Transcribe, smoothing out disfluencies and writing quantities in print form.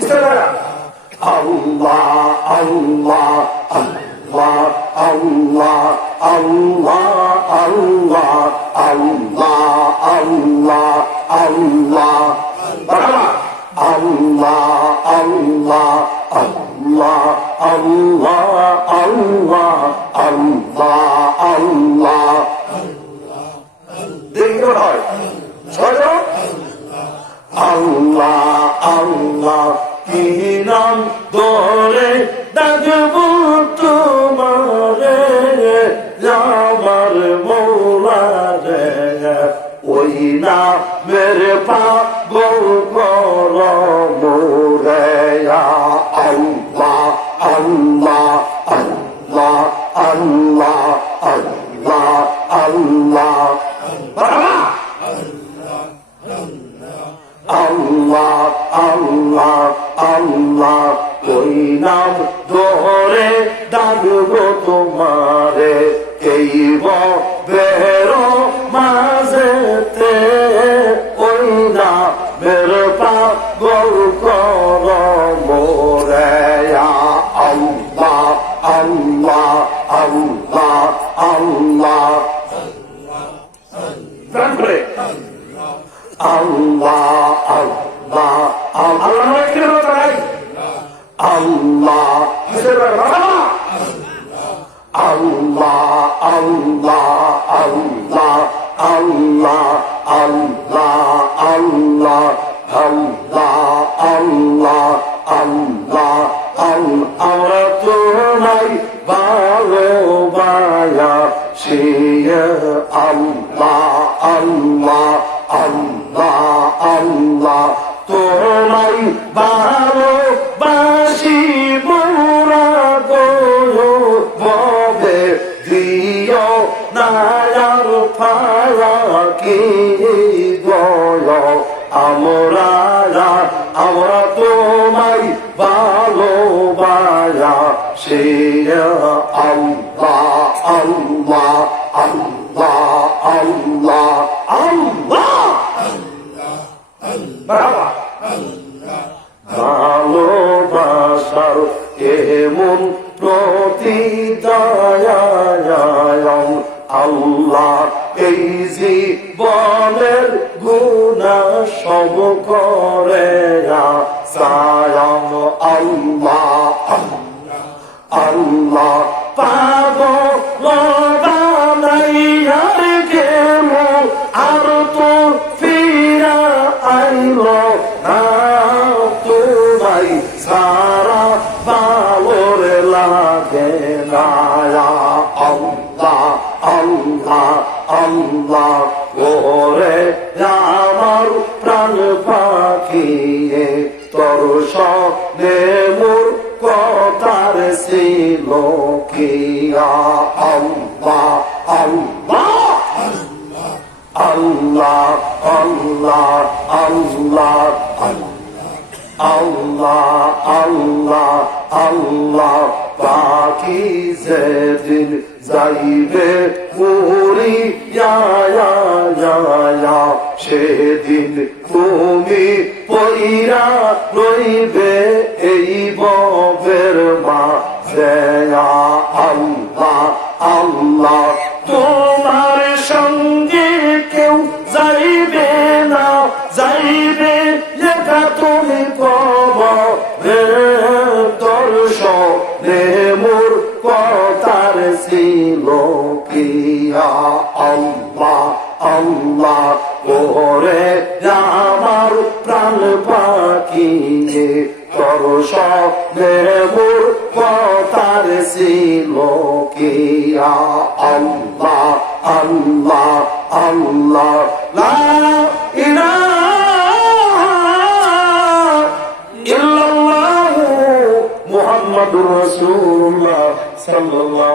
বিসমিল্লাহ আল্লাহ আল্লাহ আল্লাহ আল্লাহ আল্লাহ আল্লাহ আল্লাহ আল্লাহ আল্লাহ আল্লাহ আল্লাহ আল্লাহ আল্লাহ আল্লাহ আল্লাহ আল্লাহ দেখতে হয় ছয়জন আল্লাহ আল্লাহ কি নাম ধরে ডাকবো তোমারে আমার মৌলা রে ওই নামের পাগল কর মোরে আল্লাহ আল্লাহ আল্লাহ আল্লাহ আল্লাহ আল্লাহ আল্লাহ আল্লাহ আল্লাহ ওই নাম ধরে ডাকবো তোমারে এই বেরো মাঝেতে ওই নামের পাগল কর মোরে আল্লাহ আল্লাহ আল্লাহ আল্লাহ আল্লাহ আল্লাহ আল্লাহ আল্লাহ আল্লাহ আল্লাহ আল্লাহ আল্লাহ আল্লাহ আল্লাহ আল্লাহ আমরা তোমায় ভালোবাসা সে আল্লাহ আল্লাহ আল্লাহ আল্লাহ তোমায় ভালোবাসি মোরা গো ববে দিও নায়ার ফারাকি গয় আমরা তোমায় ভালোবাসা সে আল্লাহ আল্লাহ আল্লাহ আল্লাহ আল্লাহ ভালোবাসার এমন প্রতিদান আল্লাহ এই জীবনের গুনাহ সব করে সালাম আল্লাহ আল্লাহ পাগল বানাইয়া গেল আর তো ফিরা আইল না তোমায় সারা ভালোর লাগে না আল্লাহ আল্লাহ আল্লাহ ওরে আমার প্রাণ পাখি তোর সনে মোর কথার ছিল কি আল্লাহ আল্লাহ আল্লাহ আল্লাহ আল্লাহ আল্লাহ আল্লাহ আল্লাহ পাখি যেদিন যাইবে উড়িয়া সেদিন তুমি পইরা রইবে এই ববের মাঝে আল্লাহ আল্লাহ তোমার সঙ্গে কেউ যাইবে না যাইবে লেখা তুমি কবরে দর্শনে মোর কথার ছিল কি আল্লাহ আল্লাহ ওরে আমার প্রাণ পাখি তোর সঙ্গে মোর কথার ছিল কি আল্লাহ আল্লাহ আল্লাহ লা ইলাহা ইল্লাল্লাহু মুহাম্মাদুর রাসূলুল্লাহ সাল্লাল্লাহু